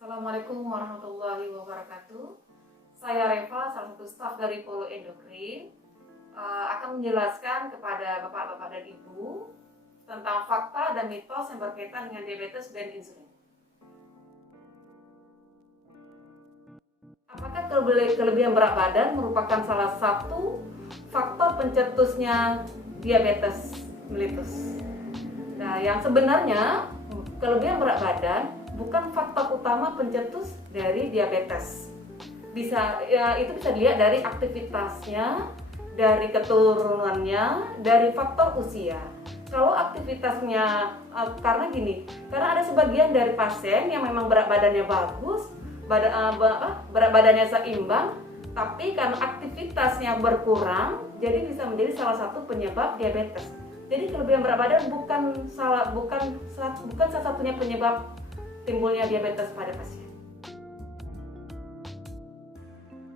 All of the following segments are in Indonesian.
Assalamualaikum warahmatullahi wabarakatuh. Saya Reva, salah satu staf dari Polo Endokrin, akan menjelaskan kepada bapak-bapak dan ibu tentang fakta dan mitos yang berkaitan dengan diabetes dan insulin. Apakah kelebihan berat badan merupakan salah satu faktor pencetusnya diabetes mellitus? Nah, yang sebenarnya kelebihan berat badan bukan faktor utama pencetus dari diabetes. Itu bisa dilihat dari aktivitasnya, dari keturunannya, dari faktor usia. Kalau aktivitasnya karena ada sebagian dari pasien yang memang berat badannya bagus, berat badannya seimbang, tapi karena aktivitasnya berkurang, jadi bisa menjadi salah satu penyebab diabetes. Jadi kelebihan berat badan bukan salah satunya penyebab timbulnya diabetes pada pasien.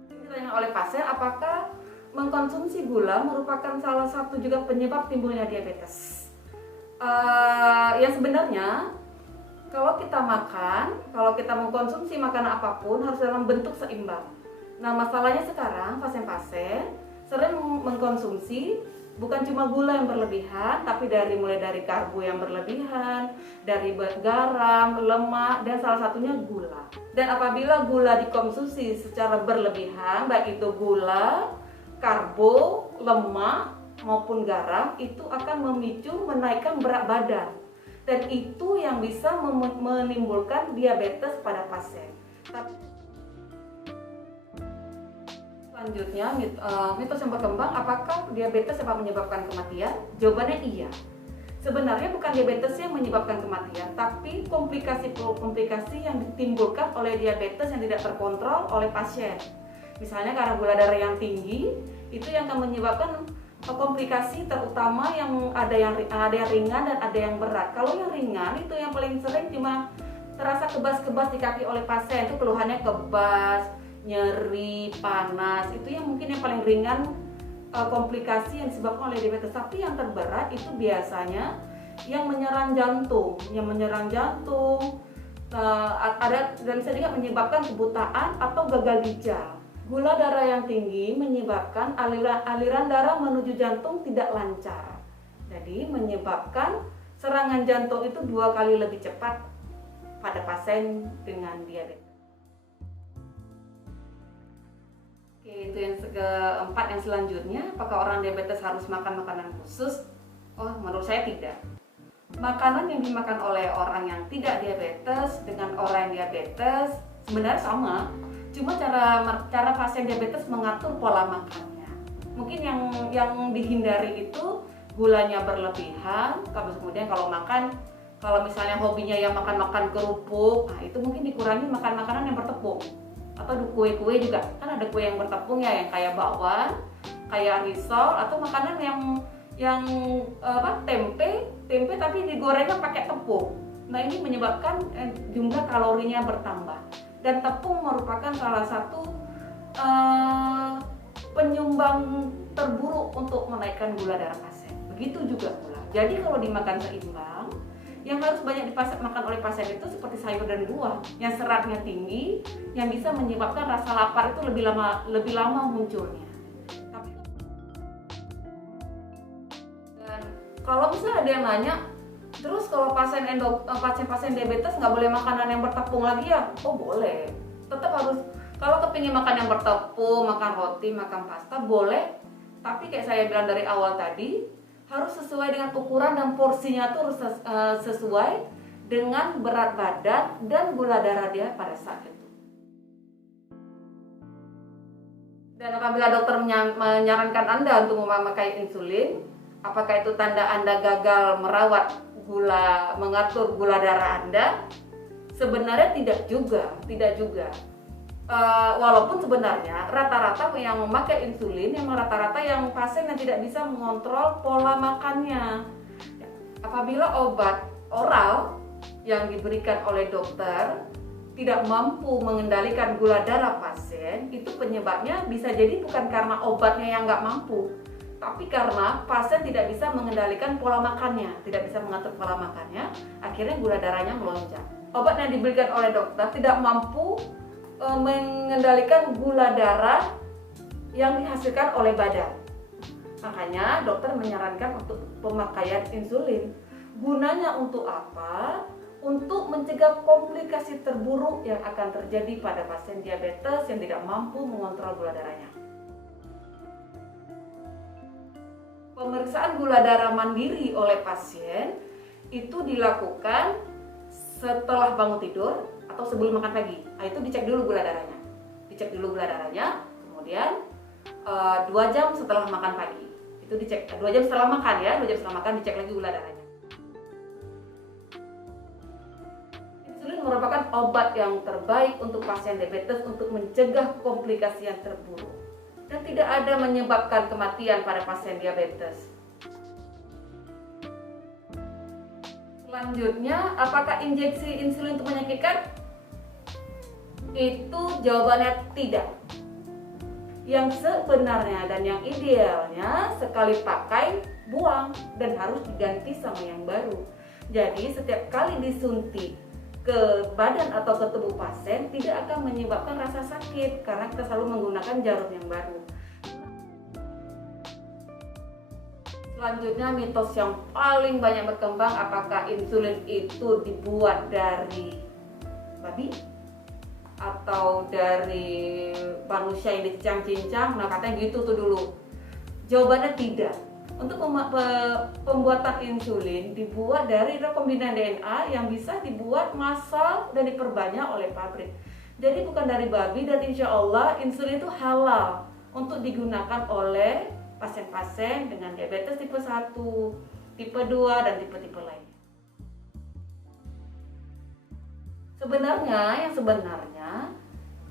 Ditanya oleh pasien, apakah mengkonsumsi gula merupakan salah satu juga penyebab timbulnya diabetes? Yang sebenarnya kalau kita mengkonsumsi makanan apapun harus dalam bentuk seimbang. Nah, masalahnya sekarang pasien-pasien sering mengkonsumsi bukan cuma gula yang berlebihan, tapi mulai dari karbo yang berlebihan, dari garam, lemak, dan salah satunya gula. Dan apabila gula dikonsumsi secara berlebihan, baik itu gula, karbo, lemak, maupun garam, itu akan memicu menaikkan berat badan. Dan itu yang bisa menimbulkan diabetes pada pasien. Selanjutnya, mitos yang berkembang, apakah diabetes dapat menyebabkan kematian? Jawabannya iya. Sebenarnya bukan diabetes yang menyebabkan kematian, tapi komplikasi yang ditimbulkan oleh diabetes yang tidak terkontrol oleh pasien. Misalnya karena gula darah yang tinggi, itu yang akan menyebabkan komplikasi, terutama yang ada yang ringan dan ada yang berat. Kalau yang ringan itu yang paling sering cuma terasa kebas-kebas di kaki oleh pasien, itu keluhannya kebas, nyeri, panas, itu yang mungkin yang paling ringan komplikasi yang disebabkan oleh diabetes. Tapi yang terberat itu biasanya yang menyerang jantung, ada dan bisa juga menyebabkan kebutaan atau gagal ginjal. Gula darah yang tinggi menyebabkan aliran darah menuju jantung tidak lancar, jadi menyebabkan serangan jantung itu 2 kali lebih cepat pada pasien dengan diabetes. Oke, itu yang keempat. Yang selanjutnya, apakah orang diabetes harus makan makanan khusus? Menurut saya tidak. Makanan yang dimakan oleh orang yang tidak diabetes dengan orang yang diabetes sebenarnya sama, cuma cara pasien diabetes mengatur pola makannya. Mungkin yang dihindari itu gulanya berlebihan. Kemudian kalau misalnya hobinya yang makan kerupuk, nah itu mungkin dikurangi makan makanan yang bertepung. Atau kue-kue juga, kan ada kue yang bertepung ya, yang kayak bakwan, kayak risol, atau makanan yang tempe tapi digorengnya pakai tepung. Nah, ini menyebabkan jumlah kalorinya bertambah. Dan tepung merupakan salah satu penyumbang terburuk untuk menaikkan gula darah pasien. Begitu juga gula. Jadi kalau dimakan seimbang, yang harus banyak dimakan oleh pasien itu seperti sayur dan buah yang seratnya tinggi, yang bisa menyebabkan rasa lapar itu lebih lama munculnya. Dan kalau misalnya ada yang nanya, terus kalau pasien diabetes nggak boleh makanan yang bertepung lagi ya? Boleh. Tetap harus, kalau kepingin makan yang bertepung, makan roti, makan pasta boleh. Tapi kayak saya bilang dari awal tadi, harus sesuai dengan ukuran dan porsinya tuh harus sesuai dengan berat badan dan gula darah dia pada saat itu. Dan apabila dokter menyarankan Anda untuk memakai insulin, apakah itu tanda Anda gagal mengatur gula darah Anda? Sebenarnya tidak juga. Walaupun sebenarnya rata-rata yang memakai insulin memang rata-rata yang pasien yang tidak bisa mengontrol pola makannya. Apabila obat oral yang diberikan oleh dokter tidak mampu mengendalikan gula darah pasien, itu penyebabnya bisa jadi bukan karena obatnya yang nggak mampu, Tapi karena pasien tidak bisa mengendalikan pola makannya, tidak bisa mengatur pola makannya, akhirnya gula darahnya melonjak. Obat yang diberikan oleh dokter tidak mampu mengendalikan gula darah yang dihasilkan oleh badan. Makanya dokter menyarankan untuk pemakaian insulin. Gunanya untuk apa? Untuk mencegah komplikasi terburuk yang akan terjadi pada pasien diabetes yang tidak mampu mengontrol gula darahnya. Pemeriksaan gula darah mandiri oleh pasien itu dilakukan setelah bangun tidur atau sebelum makan pagi. Nah, itu dicek dulu gula darahnya. Dicek dulu gula darahnya, kemudian 2 jam setelah makan pagi. Itu dicek 2 jam setelah makan ya, 2 jam setelah makan dicek lagi gula darahnya. Insulin merupakan obat yang terbaik untuk pasien diabetes untuk mencegah komplikasi yang terburuk dan tidak ada menyebabkan kematian pada pasien diabetes. Selanjutnya, apakah injeksi insulin itu menyakitkan? Itu jawabannya tidak. Yang sebenarnya dan yang idealnya sekali pakai buang dan harus diganti sama yang baru. Jadi setiap kali disuntik ke badan atau ke tubuh pasien tidak akan menyebabkan rasa sakit karena kita selalu menggunakan jarum yang baru. Selanjutnya, mitos yang paling banyak berkembang, apakah insulin itu dibuat dari babi atau dari manusia yang dicincang-cincang? Nah, katanya gitu tuh dulu. Jawabannya tidak. Untuk pembuatan insulin dibuat dari rekombinan DNA yang bisa dibuat massal dan diperbanyak oleh pabrik. Jadi bukan dari babi, dan insya Allah insulin itu halal untuk digunakan oleh pasien-pasien dengan diabetes tipe 1, tipe 2, dan tipe-tipe lainnya. Sebenarnya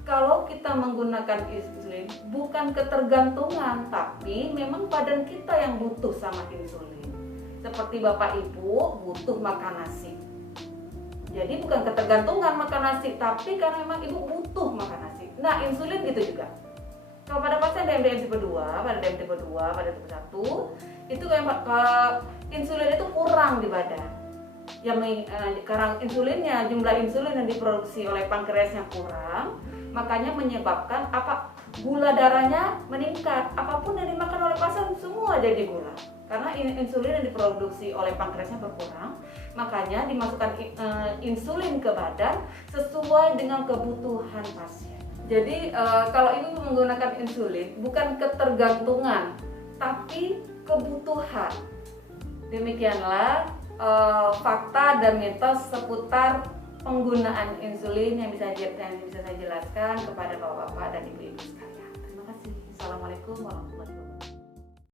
kalau kita menggunakan insulin bukan ketergantungan, tapi memang badan kita yang butuh sama insulin. Seperti Bapak Ibu butuh makan nasi. Jadi bukan ketergantungan makan nasi, tapi karena memang Ibu butuh makan nasi. Nah, insulin gitu juga. Kalau pada pasien DMD tipe 2, pada DM tipe 2, pada tipe 1, itu insulin itu kurang di badan. Karena insulinnya, jumlah insulin yang diproduksi oleh pankreasnya kurang, makanya menyebabkan gula darahnya meningkat. Apapun yang dimakan oleh pasien semua jadi gula. Karena insulin yang diproduksi oleh pankreasnya berkurang, makanya dimasukkan insulin ke badan sesuai dengan kebutuhan pasien. Jadi kalau Ibu menggunakan insulin bukan ketergantungan, tapi kebutuhan. Demikianlah fakta dan mitos seputar penggunaan insulin yang bisa saya jelaskan kepada Bapak-bapak dan Ibu-ibu sekalian. Terima kasih. Assalamualaikum warahmatullahi wabarakatuh.